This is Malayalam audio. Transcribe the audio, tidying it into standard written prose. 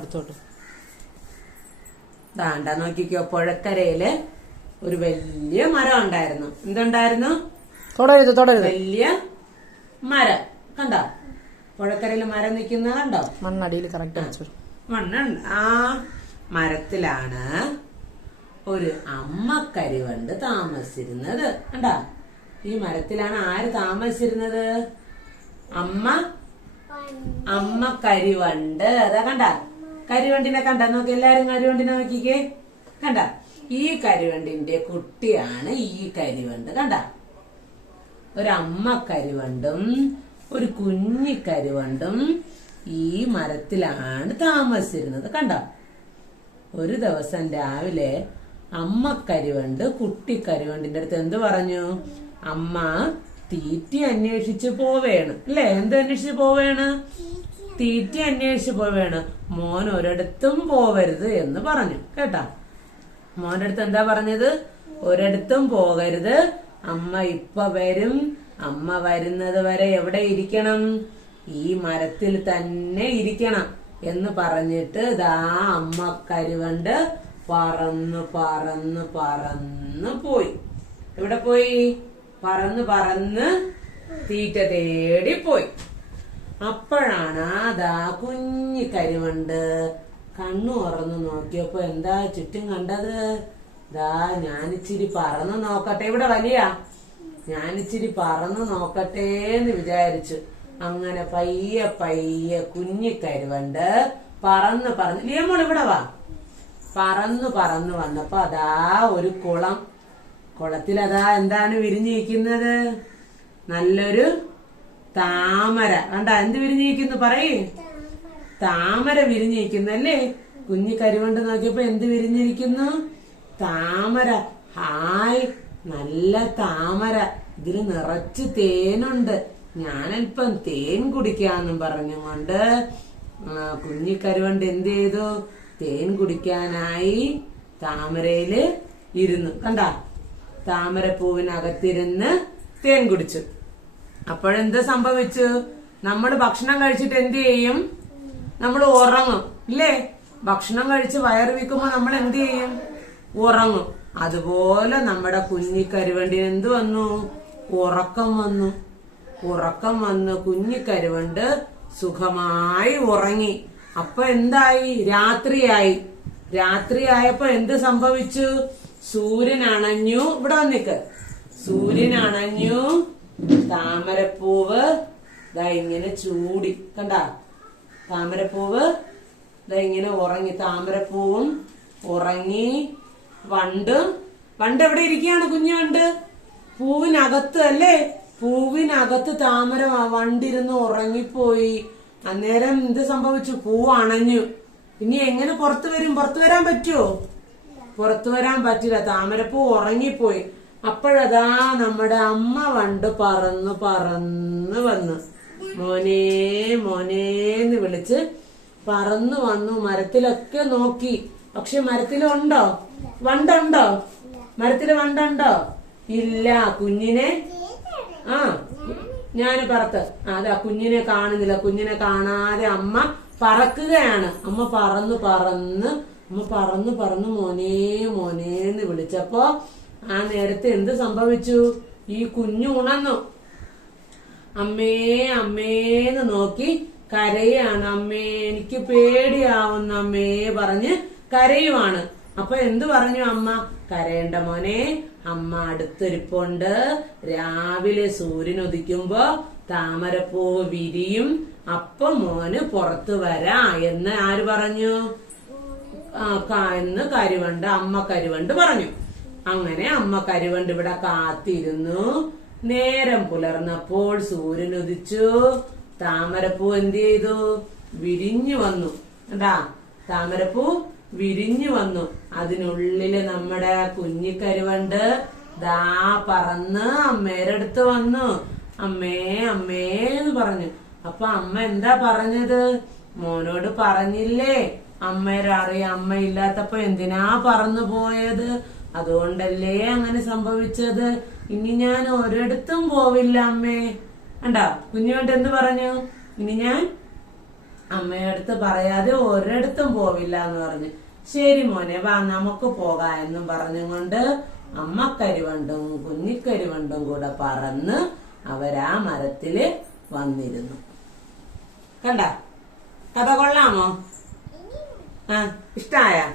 എടുത്തോട്ട്. ദാണ്ട നോക്കിക്കോ, പുഴക്കരയില് ഒരു വലിയ മരം ഉണ്ടായിരുന്നു. എന്തുണ്ടായിരുന്നു? തുടരുത് തുടരുത്. വലിയ മരം കണ്ട, പുഴക്കരയില് മരം നിൽക്കുന്ന കണ്ടോ? മണ്ണടിയിൽ കറക്റ്റ് വെച്ചു. മണ്ണുണ്ട്. ആ മരത്തിലാണ് ഒരു അമ്മക്കരിവണ്ട് താമസിച്ചിരുന്നത്. കണ്ടാ, ഈ മരത്തിലാണ് ആര് താമസിച്ചിരുന്നത്? അമ്മ കരിവണ്ട്. അതാ കണ്ട, കരിവണ്ടിനെ കണ്ട, നോക്കി എല്ലാരും കരിവണ്ടിനെ നോക്കിക്കേ. കണ്ട, ഈ കരിവണ്ടിന്റെ കുട്ടിയാണ് ഈ കരിവണ്ട്. കണ്ട, ഒരമ്മ കരിവണ്ടും ഒരു കുഞ്ഞിക്കരിവണ്ടും ഈ മരത്തിലാണ് താമസിച്ചിരുന്നത്. കണ്ട, ഒരു ദിവസം രാവിലെ അമ്മക്കരിവണ്ട് കുട്ടിക്കരിവണ്ടിന്റെ അടുത്ത് എന്ത് പറഞ്ഞു? അമ്മ തീറ്റ അന്വേഷിച്ച് പോവേണ് അല്ലേ? എന്ത് അന്വേഷിച്ച് പോവേണ്? തീറ്റ അന്വേഷിച്ച് പോവേണ്. മോൻ ഒരിടത്തും പോവരുത് എന്ന് പറഞ്ഞു. കേട്ടാ, മോന്റെ അടുത്ത് എന്താ പറഞ്ഞത്? ഒരിടത്തും പോകരുത്, അമ്മ ഇപ്പൊ വരും, അമ്മ വരുന്നത് വരെ എവിടെ ഇരിക്കണം? ഈ മരത്തിൽ തന്നെ ഇരിക്കണം എന്ന് പറഞ്ഞിട്ട് ദാ അമ്മക്കരിവണ്ട് പറന്ന് പറന്ന് പറന്ന് പോയി. എവിടെ പോയി? പറന്ന് പറന്ന് തീറ്റ തേടി പോയി. അപ്പോഴാണ് ദാ കുഞ്ഞിക്കരിവണ്ട് കണ്ണു തുറന്ന് നോക്കിയപ്പോ എന്താ ചുറ്റും കണ്ടത്? ദാ ഞാനിച്ചിരി പറന്ന് നോക്കട്ടെ, ഇവിടെ വലിയ ഞാനിച്ചിരി പറന്ന് നോക്കട്ടെ എന്ന് വിചാരിച്ചു. അങ്ങനെ പയ്യെ പയ്യെ കുഞ്ഞിക്കരിവണ്ട് പറന്ന് പറന്ന്, ലിയമോൾ ഇവിടെ വാ, പറന്ന് പറന്ന് വന്നപ്പോ അതാ ഒരു കുളം. കുളത്തിൽ അതാ എന്താണ് വിരിഞ്ഞിരിക്കുന്നത്? നല്ലൊരു താമര. കണ്ട, എന്ത് വിരിഞ്ഞിരിക്കുന്നു? പറയേ. താമര വിരിഞ്ഞിരിക്കുന്നു അല്ലേ? കുഞ്ഞിക്കരിവണ്ട് നോക്കിയപ്പോ എന്ത് വിരിഞ്ഞിരിക്കുന്നു? താമര. ഹായ്, നല്ല താമര, ഇതില് നിറച്ച് തേനുണ്ട്, ഞാനല്പം തേൻ കുടിക്കാന്നും പറഞ്ഞുകൊണ്ട് കുഞ്ഞിക്കരിവണ്ട് എന്ത് ചെയ്തു? തേൻ കുടിക്കാനായി താമരയില് ഇരുന്നു. കണ്ട, താമരപ്പൂവിനകത്തിരുന്ന് തേൻ കുടിച്ചു. അപ്പോഴെന്ത് സംഭവിച്ചു? നമ്മൾ ഭക്ഷണം കഴിച്ചിട്ട് എന്ത് ചെയ്യും? നമ്മൾ ഉറങ്ങും ഇല്ലേ? ഭക്ഷണം കഴിച്ച് വയറ് വിൽക്കുമ്പോ നമ്മൾ എന്ത് ചെയ്യും? ഉറങ്ങും. അതുപോലെ നമ്മുടെ കുഞ്ഞിക്കരിവണ്ടിന് എന്ത് വന്നു? ഉറക്കം വന്നു. ഉറക്കം വന്ന് കുഞ്ഞിക്കരിവണ്ട് സുഖമായി ഉറങ്ങി. അപ്പൊ എന്തായി? രാത്രിയായി. രാത്രിയായപ്പോ എന്ത് സംഭവിച്ചു? സൂര്യൻ അണഞ്ഞു. ഇവിടെ വന്നിക്ക്. സൂര്യൻ അണഞ്ഞു. താമരപ്പൂവ് ദാ ഇങ്ങനെ ചൂടി. കണ്ട, താമരപ്പൂവ് ദാ ഇങ്ങനെ ഉറങ്ങി. താമരപ്പൂവും ഉറങ്ങി. വണ്ട് എവിടെ ഇരിക്കുകയാണ്? കുഞ്ഞു വണ്ട് പൂവിനകത്ത് അല്ലേ? പൂവിനകത്ത് താമര വണ്ടിരുന്ന് ഉറങ്ങിപ്പോയി. അന്നേരം എന്ത് സംഭവിച്ചു? പൂവ് അണഞ്ഞു. ഇനി എങ്ങനെ പുറത്തു വരും? പുറത്തു വരാൻ പറ്റുമോ? പുറത്തു വരാൻ പറ്റില്ല, താമരപ്പൂ ഉറങ്ങിപ്പോയി. അപ്പോഴതാ നമ്മുടെ അമ്മ വണ്ട് പറന്ന് പറന്ന് വന്നു. മോനേ മോനേന്ന് വിളിച്ച് പറന്നു വന്നു. മരത്തിലൊക്കെ നോക്കി, പക്ഷെ മരത്തിലുണ്ടോ? വണ്ടുണ്ടോ? മരത്തില് വണ്ടുണ്ടോ? ഇല്ല. കുഞ്ഞിനെ ഞാന് പറത്ത് അതാ കുഞ്ഞിനെ കാണുന്നില്ല. കുഞ്ഞിനെ കാണാതെ അമ്മ പറക്കുകയാണ്. അമ്മ പറന്ന് പറന്ന് മോനേ മോനേന്ന് വിളിച്ചപ്പോ ആ നേരത്തെ എന്ത് സംഭവിച്ചു? ഈ കുഞ്ഞു ഉണർന്നു. അമ്മേ അമ്മേന്ന് നോക്കി കരയാണ്. അമ്മേ എനിക്ക് പേടിയാവുന്ന അമ്മേ പറഞ്ഞ് കരയുവാണ്. അപ്പൊ എന്തു പറഞ്ഞു അമ്മ? കരയേണ്ട മോനെ, അമ്മ അടുത്തൊരിപ്പുണ്ട്. രാവിലെ സൂര്യൻ ഉദിക്കുമ്പോ താമരപ്പൂവ് വിരിയും, അപ്പൊ മോന് പുറത്തു വരാ എന്ന് ആര് പറഞ്ഞു? എന്ന് അമ്മ കരിവണ്ട് പറഞ്ഞു. അങ്ങനെ അമ്മ കരിവണ്ട് ഇവിടെ കാത്തിരുന്നു. നേരം പുലർന്നപ്പോൾ സൂര്യൻ ഉദിച്ചു. താമരപ്പൂ എന്ത് ചെയ്തു? വിരിഞ്ഞു വന്നു. എന്താ? താമരപ്പൂ വിരിഞ്ഞു വന്നു. അതിനുള്ളില് നമ്മുടെ കുഞ്ഞിക്കരിവണ്ട് ദാ പറന്ന് അമ്മേടെ അടുത്ത് വന്നു. അമ്മേ അമ്മേ എന്ന് പറഞ്ഞു. അപ്പൊ അമ്മ എന്താ പറഞ്ഞത്? മോനോട് പറഞ്ഞില്ലേ അമ്മേരെ അറിയാം, അമ്മ ഇല്ലാത്തപ്പോ എന്തിനാ പറന്നു പോയത്? അതുകൊണ്ടല്ലേ അങ്ങനെ സംഭവിച്ചത്. ഇനി ഞാൻ ഒരിടത്തും പോവില്ല അമ്മേ. കണ്ടാ കുഞ്ഞുകൊണ്ട് എന്ത് പറഞ്ഞു? ഇനി ഞാൻ അമ്മയടുത്ത് പറയാതെ ഒരിടത്തും പോവില്ല എന്ന് പറഞ്ഞു. ശരി മോനെ വാ നമുക്ക് പോകാം എന്നും പറഞ്ഞുകൊണ്ട് അമ്മക്കരിവണ്ടും കുഞ്ഞിക്കരിവണ്ടും കൂടെ പറന്ന് അവരാ മരത്തില് വന്നിരുന്നു. കണ്ട കഥ കൊള്ളാമോ? ഇഷ്ടായ?